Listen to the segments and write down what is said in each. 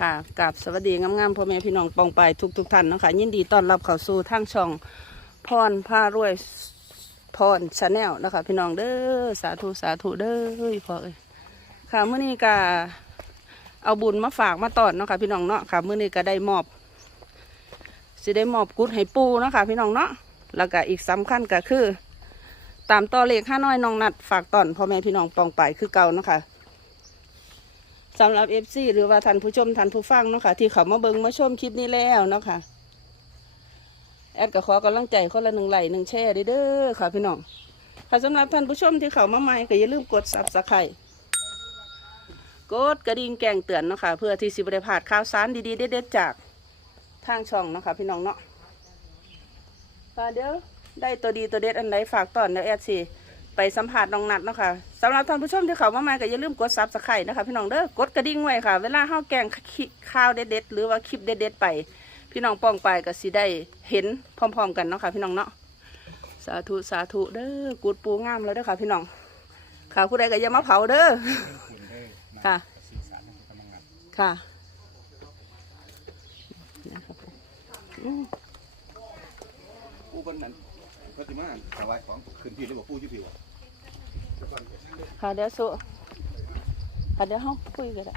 ค่ะกับสวัสดีงามๆพ่อแม่พี่น้องปองไปทุกทุกๆท่านนะคะยินดีต้อนรับเข้าสู่ทางช่องพรพารวยพรชาแนลนะคะ พี่น้องเด้อสาธุสาธุเด้อพ่อเอ้ยค่ะเมื่อนี้ก็เอาบุญมาฝากมาตอนเนาะค่ะพี่น้องเนาะค่ะเมื่อนี้ก็ได้มอบสิได้มอบกุดให้ปูเนาะค่ะพี่น้องเนาะแล้วก็อีกสำคัญก็คือ ตามต่อเลขห้าน้อยน้องนัดฝากตอนพ่อแม่พี่น้องปองไปคือเก่าเนาะค่ะ สำหรับเอฟซีหรือว่าท่านผู้ชมท่านผู้ฟังเนาะค่ะ ที่เขามาเบิงมาชมคลิปนี้แล้วเนาะค่ะ แอดก็ขอกำลังใจคนละหนึ่งไหลหนึ่งแช่เด้อค่ะพี่น้องค่ะสำหรับท่านผู้ชมที่เขามาใหม่ก็อย่าลืมกดซับสไครต์กดกระดิ่งแกงเตือนเนาะค่ะ เพื่อที่สิบได้พลาดข่าวสารดีๆเด็ดๆจากทางช่องเนาะค่ะพี่น้องเนาะค่ะเดี๋ยวได้ตัวดีตัวเด็ดอันไหนฝากตอนเดี๋ยวแอดสิ ไปสัมผัสน้องนัดเนาะค่ะสำหรับท่านผู้ชมที่เขามาใหม่ก็อย่าลืมกดซับสไครต์นะคะพี่น้องเด้อกดกระดิ่งไว้ค่ะ เวลาเฮาแกงข่าวเด็ดๆหรือว่าคลิปเด็ดๆไป พี่น้องป้องไปก็สิได้เห็นพร้อม ๆ กันเนาะค่ะพี่น้องเนาะสาธุสาธุเด้อกูดปูงามแล้วเด้อค่ะ พี่น้องค่ะผู้ใดก็อย่ามาเผาเด้อค่ะค่ะอืมผู้คนนั้นก็จะมาถวายของขึ้นที่หรือว่าผู้อยุติว ค่ะเดี๋ยวสุค่ะเดี๋ยวเฮาคุยกันได้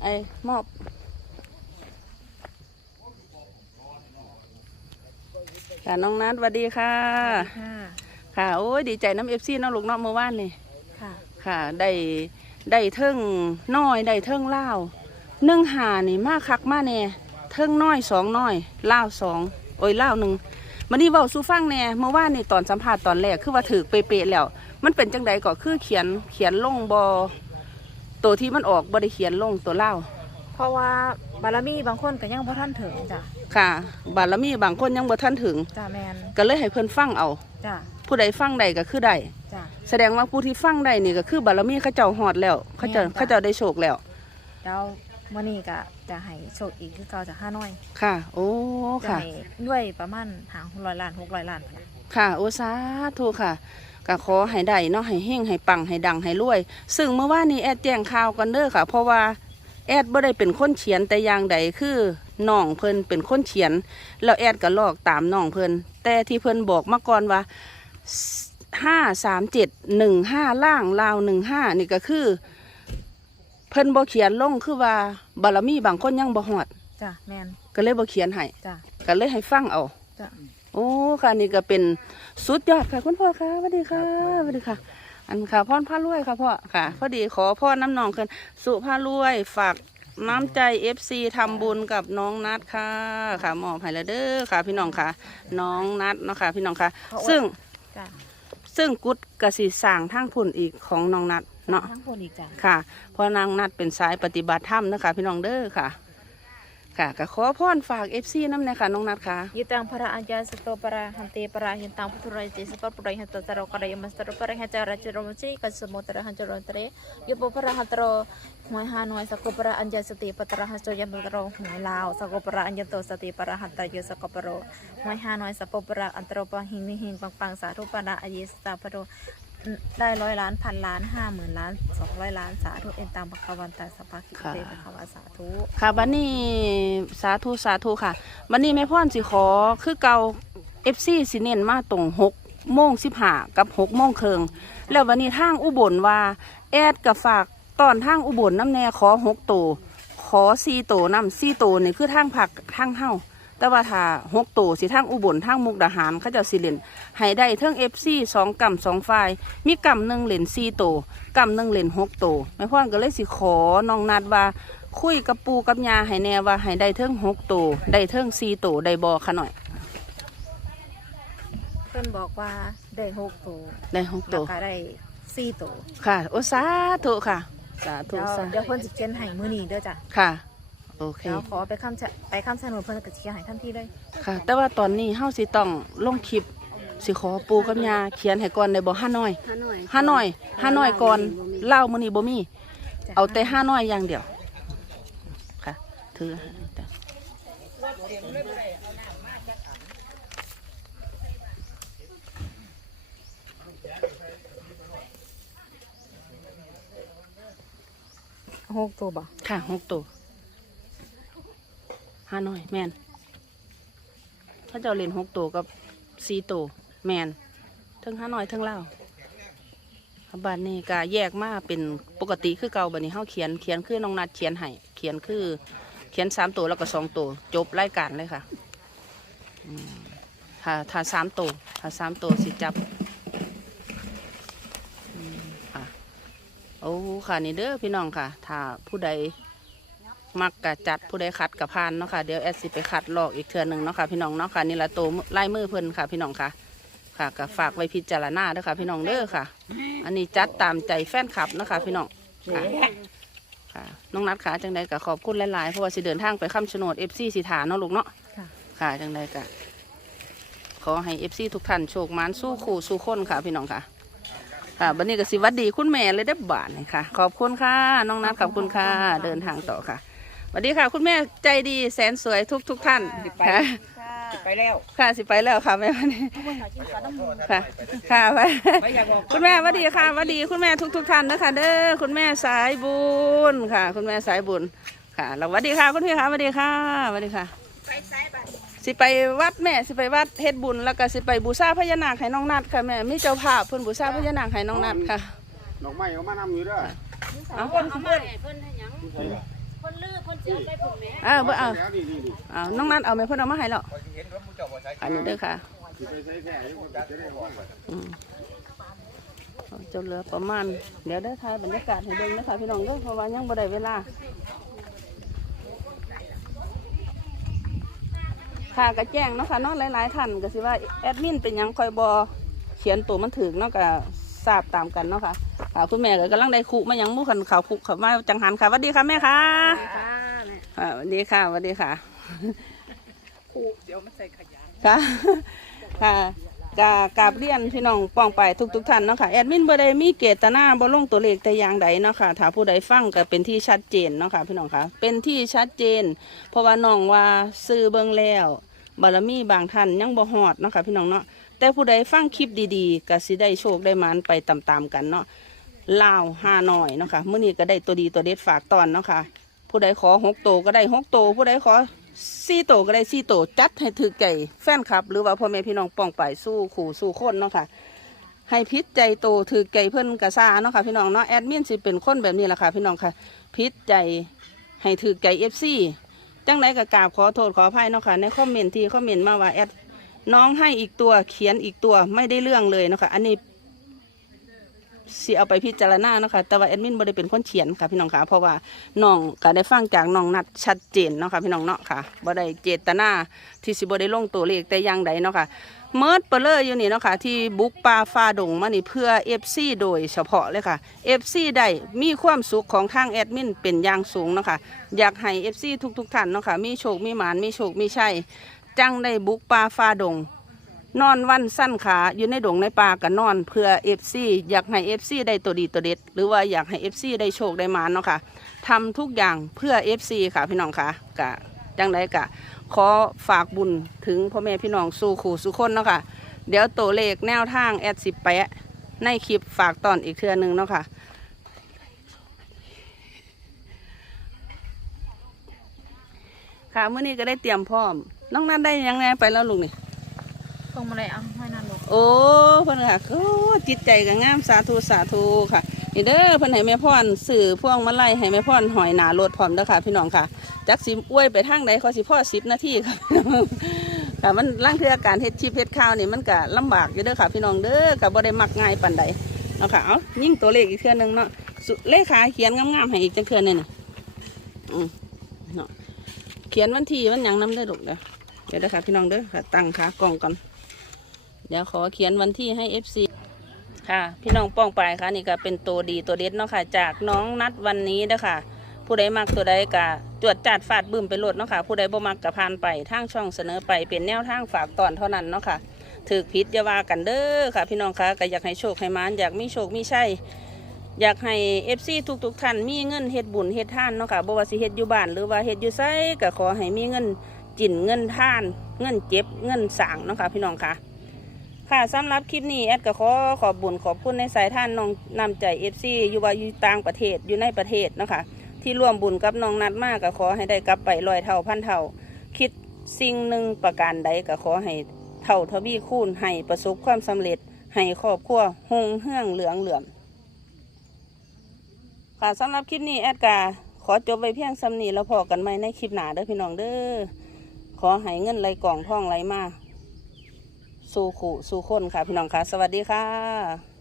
ไอ้มอบค่ะน้องนัทสวัสดีค่ะค่ะ ค่ะโอ้ยดีใจน้ำเอฟซีน้องลูกเน้องเมื่อวานนี่ค่ะ ค่ะได้ได้เทิงน้อยได้เทิงเล่าวหนึ่งหานี่มาคักมาแน่เทิงน้อยสองน้อยเล่าวสองโอ้ยเล่าวหนึ่ง มันนี่เว้าสู้ฟังแน่เมื่อวานนี่ตอนสัมภาษณ์ตอนแรกคือว่าถือเป๊ะๆแล้ว มันเป็นจังใดก็คือเขียนเขียนลงบอตัวที่มันออกบ่ได้เขียนลงตัวเล่าวเพราะว่าบารมีบางคนก็ยังบ่ทันถึงจ้ะค่ะ บารมีบางคนยังบ่ทันถึง จ้ะแมนก็เลยให้เพิ่นฟังเอา จ้ะผู้ใดฟังได้ก็คือได้จ้ะ แสดงว่าผู้ที่ฟังได้นี่ก็คือบารมีเขาเจ้าหอดแล้วเขาเจ้าแม่นจ้ะ เขาเจ้าได้โชคแล้วแล้ว มื้อนี้ก็จะให้โชคอีกคือเก่าจะห้าน้อยค่ะ โอ้ จะค่ะ ให้ด้วยประมาณหางร้อยล้านหกร้อยล้านพุ่นน่ะค่ะ โอสาธุค่ะก็ขอให้ได้เนาะให้เฮงให้ปังให้ดังให้รวย ซึ่งเมื่อวานนี้แอดแจ้งข่าวกันเด้อค่ะ เพราะว่าแอดบ่ได้เป็นคนเขียนแต่อย่างใดคือน้องเพิ่นเป็นคนเขียน แล้วแอดก็ลอกตามน้องเพิ่นแต่ที่เพิ่นบอกมาก่อนว่าห้าสามเจ็ดหนึ่งห้าล่างลาวหนึ่งห้านี่ก็คือ เพิ่นบ่เขียนลงคือว่าบารมีบางคนยังบ่ฮอดจ้ะแมนก็เลยบ่เขียนให้จ้ะก็เลยให้ฟังเอา จ้ะโอ้ค่ะนี่ก็เป็นสุดยอดค่ะคุณพ่อค่ะสวัสดีค่ะสวัสดีค่ะ อันค่ะพ่อพารวยค่ะพ่อค่ะ พอดีขอพ่อน้ำนองกันสุพารวยฝากน้ำใจเอฟซีทำบุญกับน้องนัดค่ะค่ะมอบให้แล้วเด้อค่ะ พี่น้องค่ะ น้องนัดเนาะค่ะพี่น้องค่ะ ซึ่งจ้ะซึ่งกุดกสิสร้างทางพุ่นอีกของน้องนัด เนาะทั้งคนอีกจ้ะค่ะเพราะนางนัดเป็นสายปฏิบัติธรรมนะคะพี่น้องเด้อค่ะ ค่ะก็ขอพรฝากเอฟซีน้ำเนี่ยค่ะน้องนัดค่ะยิตังพระอัญญาสโตปราหันเตปราหินตังพุทธไรเจสปปรายหันตตระกรายมัสตระปรายหันจาราจรมจิกัสมุตระหันจรนตระยุปปราหันตรหวยหาหน่วยสกุปราอัญญาสติปตระหันจยัมตระหวยลาวสกุปราอัญญโตสติปราหันตรยสกุปโรหวยหาหน่วยสปปราอันตรปะหิงมิหิงปังปังสาธุปนาอเยสตาพโร ได้ร้อยล้านพันล้านห้าหมื่นล้านสองร้อยล้านสาธุเอ็นตังปะควันตาสภาคิเตปะคาวาสาธุค่ะบันนี้สาธุสาธุค่ะบันนี้แม่พ่อนสิขอคือเก่าเอฟซีสิเน้นมาตรงหกโมงสิบห้ากับหกโมงเคิงแล้ววันนี้ทางอุบลว่า แอดกับฝากตอนทางอุบลน้ำแน่ขอหกตัวขอสี่ตัวน้ำสี่ตัวนี่คือทางผักทางเฮ้า แต่ว่าถ้าหกตัวสิทางอุบลทางมุกดาหารเขาเจะสิเลนให้ได้เทิงเอฟซีสองกำสองฝ่ายมีกำหนึ่งเหรียญสี่ตัวกำหนึ่งเหรียญหกตัวแม่พ่อนก็เลยสิขอน้องนัดว่าคุยกับปูกับยาให้แน่ว่าให้ได้เทิงหกตัวได้เทิงสี่ตัวได้บอขะหน่อย เพื่อนบอกว่าได้หกตัวได้หกแล้ตัววก็ได้สี่ตัวค่ะ โอสาธุค่ะสาธุเดี๋ยวสาเดี๋ยวเพิ่นจะเขียนให้มื้อนี้เด้อจ้ะค่ะ โอเค เดี๋ยวขอไปคำชะไปคำสนุนเพิ่นก็จะเขียนให้ทันทีเลยค่ะ แต่ว่าตอนนี้เฮาสิต้องลงคลิปสิขอปูกับยาเขียนให้ก่อนได้บ่ห้าน้อยห้าหน่อยห้าน้อยห้าน้อยก่อนเล่ามื้อนี้บ่มี จ้ะเอาแต่ห้าน้อยอย่างเดียว ค่ะ ถือจ้ะหกตัวบ่ค่ะหกตัว ห้าน้อยแมนเขาเจ้าเล่นหกตัวกับสี่ตัวแมนทั้งห้าน้อยทั้งเล่าบัดนี้ก็แยกมาเป็นปกติคือเก่าบัดนี้เฮาเขียนเขียนคือน้องนัดเขียนให้เขียนคือ เขียนสามตัวแล้วก็สองตัวจบรายการเลยค่ะถ้าถ้าสามตัวถ้าสามตัวสิจับอะโอ้ค่ะนี่เด้อพี่น้องค่ะ ถ้าผู้ใด มักกะจัดผู้ใดขัดกะพานเนาะค่ะเดี๋ยวแอดสิไปขัดลอกอีกเทือหนึ่งเนาะค่ะพี่น้องเนาะค่ะนี่ละตัวลายมือเพิ่นค่ะพี่น้องค่ะ ค่ะก็ฝากไว้พิจารณาเด้อค่ะพี่น้องเด้อค่ะ อันนี้จัดตามใจแฟนคลับเนาะค่ะพี่น้องค่ะค่ะน้องนัดค่ะจังใดก็ขอบคุณหลายๆเพราะว่าสิเดินทางไปคำชะโนดเอฟซีสิฐานเนาะลูกเนาะค่ะค่ะจังใดก็ขอให้เอฟซีทุกท่านโชคมานสู้คู่สู้คนค่ะพี่น้องค่ะค่ะวันนี้ก็สิหวัดดีคุณแม่เลยได้อบาทเลยค่ะ ขอบคุณค่ะ น้องนัทขอบคุณค่ะ เดินทางต่อค่ะส วัสดีค่ะ คุณแม่ใจดีแสนสวยทุกทุกๆท่านค่ะไปแล้วค่ะสิไปแล้วค่ะแม่วันนี้ค่ะค่ะไปไม่อยากบอกคุณแม่หวัดดีค่ะหวัดดีคุณแม่ทุกทุกๆท่านนะคะเด้อคุณแม่สายบุญค่ะ คุณแม่สายบุญค่ะแล้วหวัดดีค่ะคุณพี่ค่ะหวัดดีค่ะหวัดดีค่ะสิไปวัดแม่สิไปวัดเฮ็ดบุญแล้วก็สิไปบูชาพญานาคให้น้องนัดค่ะแม่มีเจ้าภาพเพิ่นบูชาพญานาคให้น้องนัดค่ะดอกไม้เขามานำอยู่เด้อเอาคนเพื่อนเออเบ่ เอาแล้วนี่นี่นี่เอาน้องนัดเอาไหมเพิ่นเอามาให้แล้วอันนี้เด้อค่ะสิไปใช้แท้ที่คนจะได้บอกไปอืมเอาเจ้าเหลือประมาณ เดี๋ยวได้ถ่ายบรรยากาศให้เบิ่งนะคะพี่น้องเด้อเพราะว่ายังบ่ได้เวลา ค่ะก็แจ้งเนาะค่ะเนาะหลายๆท่านก็สิว่าแอดมินเป็นยังคอยบอเขียนตัวมันถึงเนาะก็ทราบตามกันเนาะค่ะค่ะคุณแม่ก็กำลังได้คุมายังมู่คันข่าวคุเขาวมาจังหันค่ะสวัสดีค่ะแม่ค่ะ ค่ะสวัสดีค่ะสวัสดีค่ะเดี๋ยวมันใส่ขยะค่ะค่ะกากราบเรียนพี่น้องป้องไปทุกทุกๆท่านเนาะค่ะแอดมินบ่ได้มีเกตนาบ่ลงตัวเลขแต่อย่างใดเนาะค่ะถ้าผู้ใดฟังก็เป็นที่ชัดเจนเนาะค่ะพี่น้องค่ะเป็นที่ชัดเจน เพราะว่าน้องว่าซื้อเบิ่งแล้วบารมีบางท่านยังบ่ฮอดเนาะค่ะพี่น้องเนาะแต่ผู้ใดฟังคลิปดีๆก็สิได้โชคได้หมานไปตามๆกันเนาะลาวห้าน้อยเนาะค่ะมื้อนี้ก็ได้ตัวดีตัวเด็ดฝากตอนเนาะค่ะ ผู้ใดขอหกโตก็ได้หกโตผู้ใดขอสี่โตก็ได้สี่โตจัดให้ถือไก่แฟนคลับ หรือว่าพ่อแม่พี่น้องป้องไปสู้ขู่สู้คนเนาะค่ะ ให้พิษใจโตถือไก่เพิ่อนกระซาเนาะค่ะพี่น้องเนาะแอดมินสิเป็นคนแบบนี้แหละค่ะพี่น้องค่ะ พิษใจให้ถือไก่เอฟซีจังไรก็กราบขอโทษขออภัยเนาะค่ะในคอมเมนต์ที่คอมเมนต์มาว่าแอดน้องให้อีกตัวเขียนอีกตัวไม่ได้เรื่องเลยเนาะค่ะอันนี้ สิเอาไปพิจารณาเนาะค่ะแต่ว่าแอดมินบ่ได้เป็นคนเขียนค่ะพี่น้องค่ะเพราะว่าน้องก็ได้ฟังจากน้องนัดชัดเจนเนาะค่ะพี่น้องเนาะค่ะบ่ได้เจตนาที่สิบ่ได้ลงตัวเลขแต่อย่างใดเนาะค่ะเมิดเปเลออยู่นี่เนาะค่ะที่บุกป่าฟาดงมานี่เพื่อ FC โดยเฉพาะเลยค่ะ FC ได้มีความสุขของทางแอดมินเป็นอย่างสูงเนาะค่ะอยากให้ FC ทุกๆท่านเนาะค่ะมีโชคมีหมานมีโชคมีชัยจังได้บุกป่าฟาดง นอนวันสั้นขาอยู่ในดงในป่ากันนอนเพื่อเอฟซีอยากให้เอฟซีได้ตัวดีตัวเด็ด หรือว่าอยากให้เอฟซีได้โชคได้มาเนาะค่ะทำทุกอย่างเพื่อเอฟซีค่ะพี่น้องค่ะกะจังไรกะขอฝากบุญถึงพ่อแม่พี่น้องสู่ขู่สู่คนเนาะค่ะเดี๋ยวตัวเลขแนวทางแอดสิบแปะในคลิปฝากตอนอีกเทือหนึงเนาะค่ะค่ะเมื่อนี้ก็ได้เตรียมพร้อม น้องนั่นได้ยังไงไปแล้วลุงนี่ คงมาเลยเอาให้นั่นลูกโอ้เพิ่นค่ะโอ้จิตใจก็งามสาธุสาธุค่ะนี่เด้อเพิ่นให้แม่พรสื่อพวงมาลัยให้แม่พรหอยหนารถพร้อมเด้อค่ะ พี่น้องค่ะจักสิอ้วยไปทางใดขอสิพ่อ10นาทีค่ะพี่น้องค่ะมันร่างเทือการเฮ็ดชีพเฮ็ดข้าวนี่มันก็ลำบากอยู่เด้อค่ะ พี่น้องเด้อก็บ่ได้มักง่ายปานใดเนาะค่ะเอายิ่งตัวเลขอีกเทื่อหนึงเนาะเลขาเขียนงามๆให้อีกจังเทื่อหนึงน่ะอืมเนาะเขียนวันที่วันหยังนำได้ลูกเด้อเดี๋ยวเด้อค่ะพี่น้องเด้อค่ะตั้งขากล่องก่อน เดี๋ยวขอเขียนวันที่ให้ FC ค่ะ พี่น้องป้องไปค่ะนี่ก็เป็นตัวดีตัวเด็ดเนาะค่ะ จากน้องนัดวันนี้เด้อค่ะผู้ใดมักตัวใดกะจวดจัดฟาดบึ้มไปโหลดเนาะค่ะ ผู้ใดบ่มักกะพานไปทางช่องเสนอไปเป็นแนวทางฝากตอนเท่านั้นเนาะค่ะถือผิดอย่าว่ากันเด้อค่ะ พี่น้องค่ะก็อยากให้โชคให้มานอยากมีโชคมีชัยอยากให้ FC ทุกๆท่านมีเงินเฮ็ดบุญเฮ็ดท่านเนาะค่ะบ่ว่าสิเฮ็ดอยู่บ้านหรือว่าเฮ็ดอยู่ไสก็ขอให้มีเงินจินเงินท่าน เงินเจ็บเงินสร้างเนาะค่ะพี่น้องค่ะ ค่ะสำหรับคลิปนี้แอดก็ขอขอบบุญขอบคุณในสายท่านน้องนำใจเอฟซีอยู่ว่าอยู่ต่างประเทศอยู่ในประเทศเนาะคะที่ร่วมบุญกับน้องนัดมากก็ขอให้ได้กลับไปลอยเท่าพันเท่า คิดสิ่งหนึ่งประการใดก็ขอให้เท่าทวีคูณให้ประสบความสำเร็จ ให้ครอบครัวหงเฮืองเหลืองเหลื่อมค่ะสำหรับคลิปนี้แอดกาขอจบไว้เพียงสำนีแล้วพอกันไหมในคลิปหนาเด้อพี่น้องเด้อขอให้เงินไหลกล่องท่องไหลมา สู่ขู่สู่คนค่ะพี่น้องค่ะ สวัสดีค่ะ